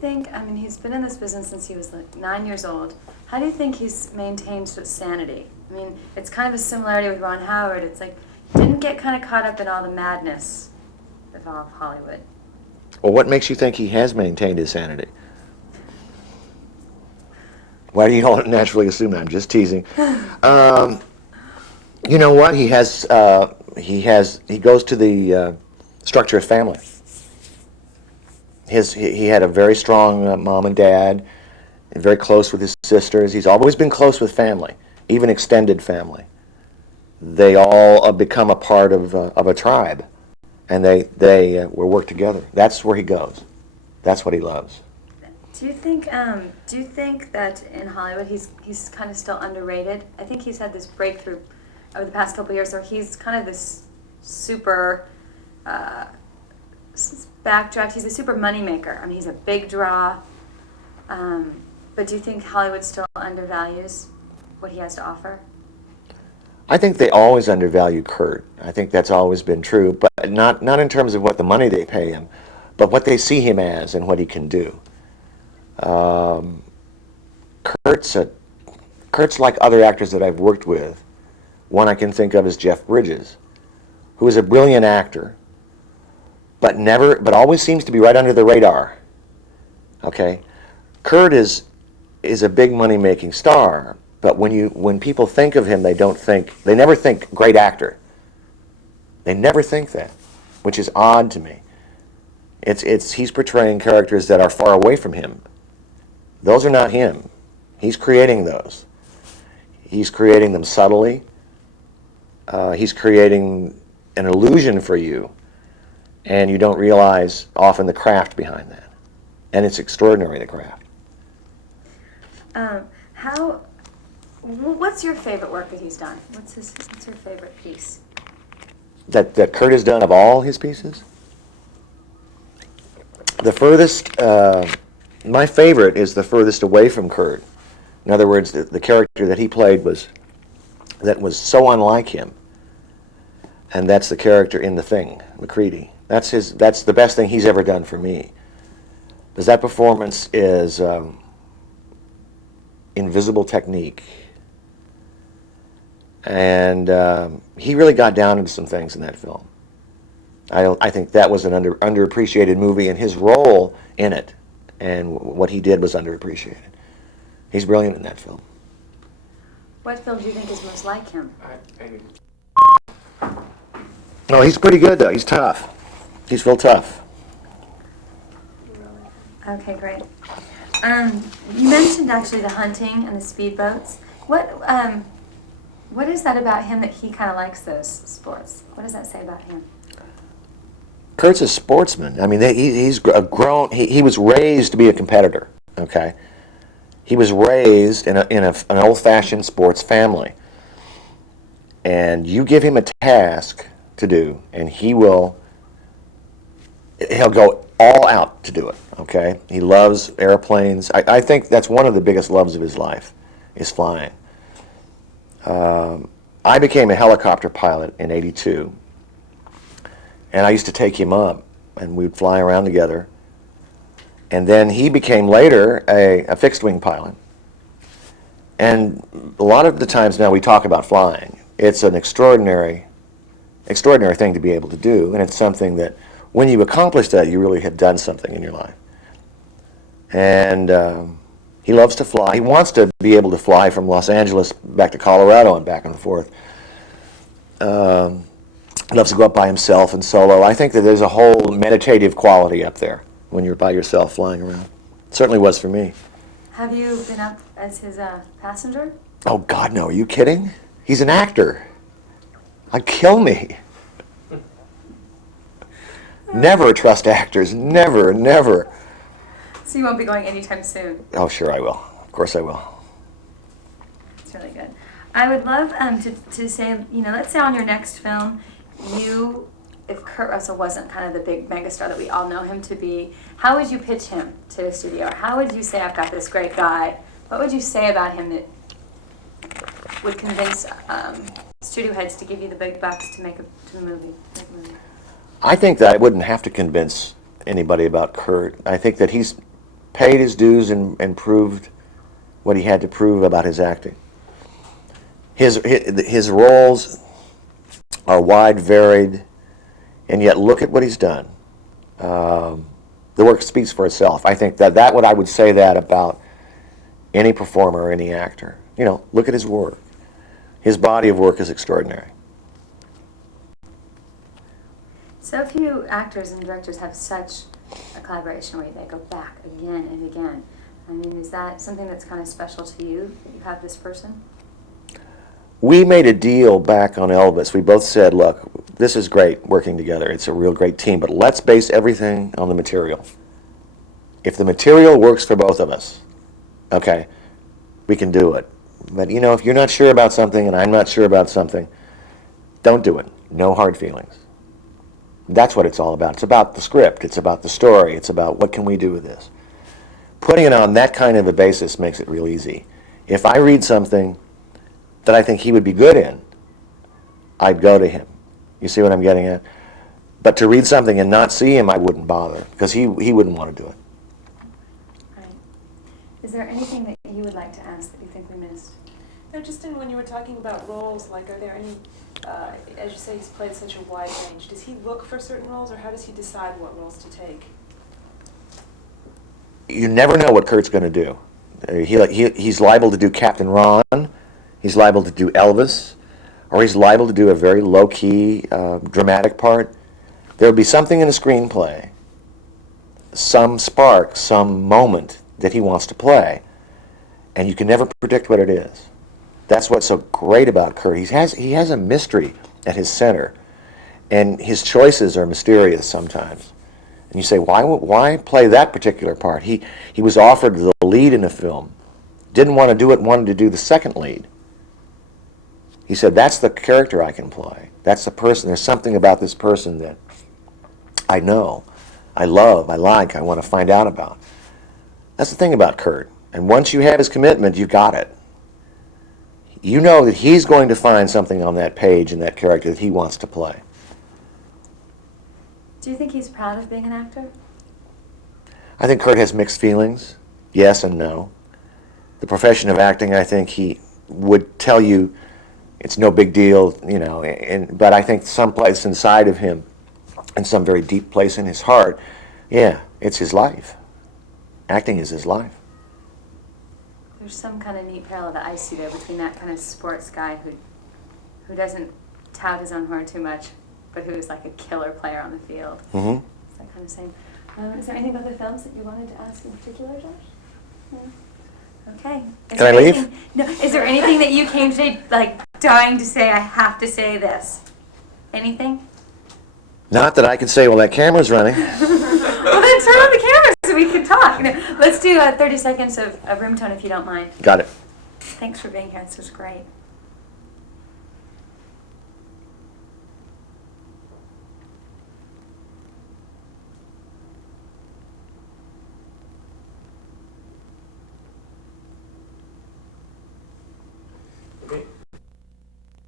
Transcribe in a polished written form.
think, I mean, he's been in this business since he was like 9 years old. How do you think he's maintained sanity? I mean, it's kind of a similarity with Ron Howard. It's like, didn't get kind of caught up in all the madness of all of Hollywood. Well, what makes you think he has maintained his sanity? Why do you all naturally assume that? I'm just teasing. You know what? He goes to the structure of family. He had a very strong mom and dad, and very close with his sisters. He's always been close with family, even extended family. They all become a part of a tribe, and they will work together. That's where he goes. That's what he loves. Do you think that in Hollywood he's kind of still underrated? I think he's had this breakthrough over the past couple of years, where he's kind of this super backdraft. He's a super moneymaker. I mean, he's a big draw. But do you think Hollywood still undervalues what he has to offer? I think they always undervalue Kurt. I think that's always been true, but not in terms of what the money they pay him, but what they see him as and what he can do. Kurt's like other actors that I've worked with. One I can think of is Jeff Bridges, who is a brilliant actor, but always seems to be right under the radar. Okay, Kurt is a big money-making star, but when people think of him, they never think great actor. They never think that, which is odd to me. He's portraying characters that are far away from him. Those are not him. He's creating those. He's creating them subtly. He's creating an illusion for you, and you don't realize often the craft behind that. And it's extraordinary, the craft. What's your favorite work that he's done? What's your favorite piece? That Kurt has done of all his pieces? The furthest, my favorite is the furthest away from Kurt. In other words, the character that he played was so unlike him. And that's the character in The Thing, MacReady. That's the best thing he's ever done for me. Because that performance is invisible technique. And he really got down into some things in that film. I think that was an underappreciated movie, and his role in it and what he did was underappreciated. He's brilliant in that film. What film do you think is most like him? No, he's pretty good, though. He's tough. He's real tough. Okay, great. You mentioned actually the hunting and the speedboats. What is that about him that he kind of likes those sports? What does that say about him? Kurt's a sportsman. I mean, he's grown. He was raised to be a competitor. Okay, he was raised in an old-fashioned sports family, and you give him a task to do, and he'll go all out to do it. Okay, he loves airplanes. I think that's one of the biggest loves of his life, is flying. I became a helicopter pilot in '82. And I used to take him up, and we'd fly around together. And then he became later a fixed-wing pilot. And a lot of the times now we talk about flying. It's an extraordinary thing to be able to do, and it's something that when you accomplish that, you really have done something in your life. And he loves to fly. He wants to be able to fly from Los Angeles back to Colorado and back and forth. He loves to go up by himself and solo. I think that there's a whole meditative quality up there when you're by yourself flying around. It certainly was for me. Have you been up as his passenger? Oh, God, no. Are you kidding? He's an actor. I'd kill me. Never trust actors. Never, never. So you won't be going anytime soon? Oh, sure I will. Of course I will. It's really good. I would love to say, let's say on your next film, if Kurt Russell wasn't kind of the big megastar that we all know him to be, how would you pitch him to a studio? How would you say, I've got this great guy? What would you say about him that would convince studio heads to give you the big bucks to make a movie? I think that I wouldn't have to convince anybody about Kurt. I think that he's paid his dues and proved what he had to prove about his acting. His roles are wide, varied, and yet look at what he's done. The work speaks for itself. I think that what I would say that about any performer or any actor. You know, look at his work. His body of work is extraordinary. So few actors and directors have such a collaboration where they go back again and again. I mean, is that something that's kind of special to you, that you have this person? We made a deal back on Elvis. We both said, look, this is great working together. It's a real great team, but let's base everything on the material. If the material works for both of us, okay, we can do it. But, you know, if you're not sure about something and I'm not sure about something, don't do it. No hard feelings. That's what it's all about. It's about the script. It's about the story. It's about what can we do with this. Putting it on that kind of a basis makes it real easy. If I read something that I think he would be good in, I'd go to him. You see what I'm getting at? But to read something and not see him, I wouldn't bother, because he wouldn't want to do it. Right. Is there anything that you would like to ask that you think we missed? No, just when you were talking about roles, like, are there any, as you say, he's played such a wide range. Does he look for certain roles, or how does he decide what roles to take? You never know what Kurt's going to do. He's liable to do Captain Ron. He's liable to do Elvis, or he's liable to do a very low-key, dramatic part. There'll be something in a screenplay, some spark, some moment that he wants to play, and you can never predict what it is. That's what's so great about Kurt. He has a mystery at his center, and his choices are mysterious sometimes. And you say, why play that particular part? He was offered the lead in a film, didn't want to do it, wanted to do the second lead. He said, that's the character I can play. That's the person. There's something about this person that I know, I love, I like, I want to find out about. That's the thing about Kurt. And once you have his commitment, you've got it. You know that he's going to find something on that page in that character that he wants to play. Do you think he's proud of being an actor? I think Kurt has mixed feelings, yes and no. The profession of acting, I think he would tell you it's no big deal, you know, but I think someplace inside of him, in some very deep place in his heart, yeah, it's his life. Acting is his life. There's some kind of neat parallel that I see there between that kind of sports guy who doesn't tout his own horn too much, but who is like a killer player on the field. Mm-hmm. It's that kind of same. Is there anything about the films that you wanted to ask in particular, Josh? No? Okay. Can I leave? No. Is there anything that you came today like dying to say? I have to say this. Anything? Not that I can say while that camera's running. Well, then turn on the camera so we can talk. No, let's do 30 seconds of room tone if you don't mind. Got it. Thanks for being here. This was great.